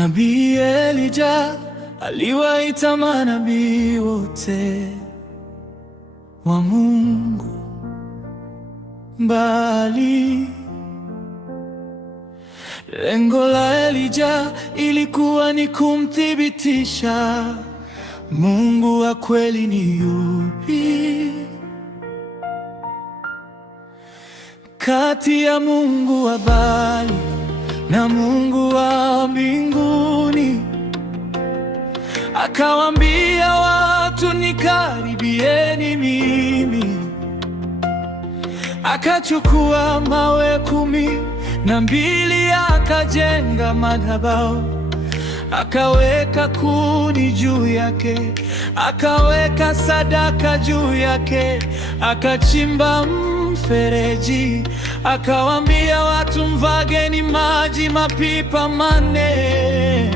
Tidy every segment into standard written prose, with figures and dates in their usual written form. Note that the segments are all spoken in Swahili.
Nabii Elijah aliwaita manabii wote wa Mungu mbali. Lengo la Elijah ilikuwa ni kumthibitisha Mungu wa kweli ni yupi, kati ya Mungu wa Baali na Mungu wa mbinguni. Akawaambia watu, nikaribieni mimi. Akachukua mawe 12 akajenga madhabahu, akaweka kuni juu yake, akaweka sadaka juu yake, akachimba mfereji, akawaambia watu, mvageni maji mapipa 4.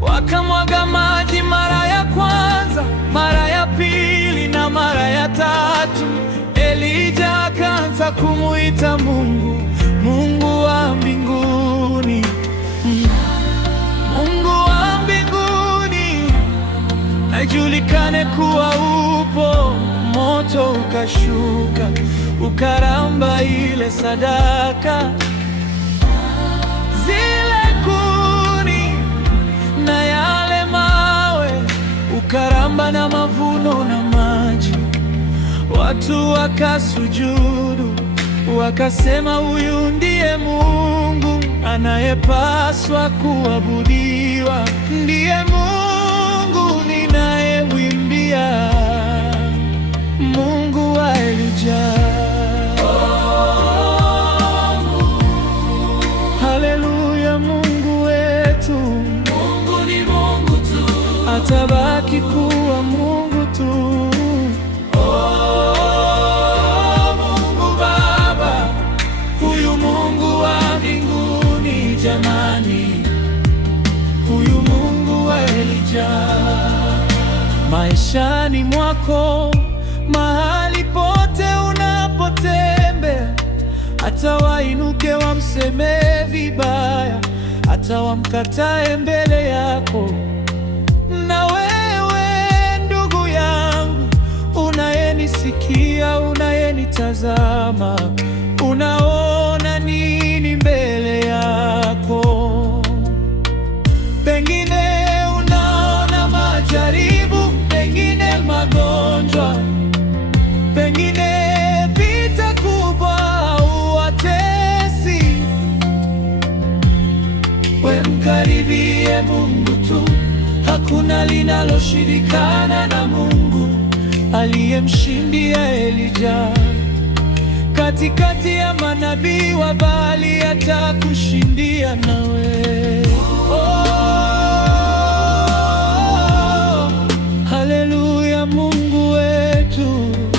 Wakamwaga maji mara ya kwanza, mara ya pili na mara ya tatu. Elijah akaanza kumuita Mungu, Mungu wa mbinguni, Mungu wa mbinguni, ajulikane kuwa upo. Moto ukashuka ukaramba ile sadaka, zile kuni na yale mawe, ukaramba na mavuno na maji. Watu wakasujudu, wakasema, huyu ndiye Mungu anayepaswa kuabudiwa, ndiye Mungu ninayemwimbia, Mungu wa Elijah. Haleluya, Mungu wetu, Mungu ni Mungu tu, atabaki kuwa Mungu tu. Mungu Baba, huyu Mungu wa mbinguni, jamani, huyu Mungu wa Elijah. Maishani mwako, mahali pote unapotembea, hata wainuke wamseme vibaya, hata wamkatae mbele yako. Na wewe ndugu yangu, unayenisikia, unayenitazama, unaona nini mbele yako? Pengine unaona majaribu, pengine magonjwa, pengine vita kubwa au watesi. We mkaribie Mungu tu, hakuna linaloshirikana na Mungu aliyemshindia Elijah. Katikati ya manabii wa Baali atakushindia nawe. Haleluya, Mungu wetu,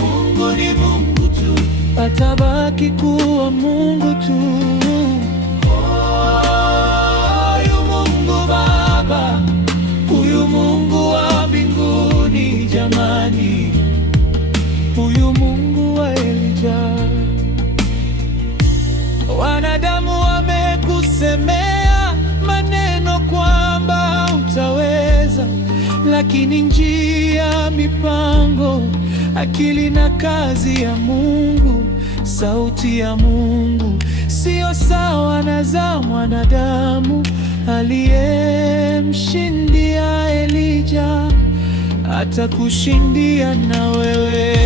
Mungu ni Mungu tu, atabaki kuwa Mungu tu. Huyu Mungu Baba, huyu Mungu wa mbinguni, jamani, huyu Mungu wa Elijah. Wanadamu wamekusemea maneno kwamba utaweza, lakini njia, mipango, akili na kazi ya Mungu, sauti ya Mungu sio sawa na za mwanadamu. Aliyemshindia Elijah atakushindia na wewe.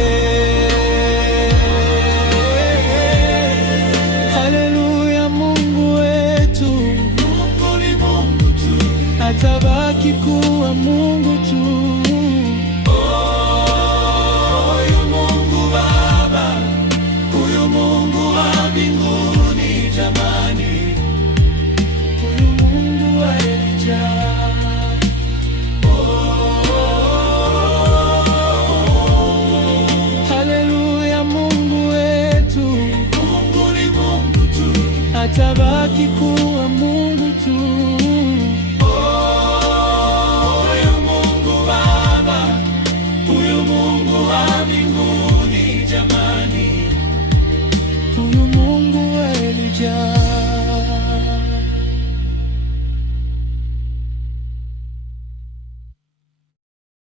Haleluya, Mungu wetu, Mungu ni Mungu tu, atabaki kuwa Mungu tu.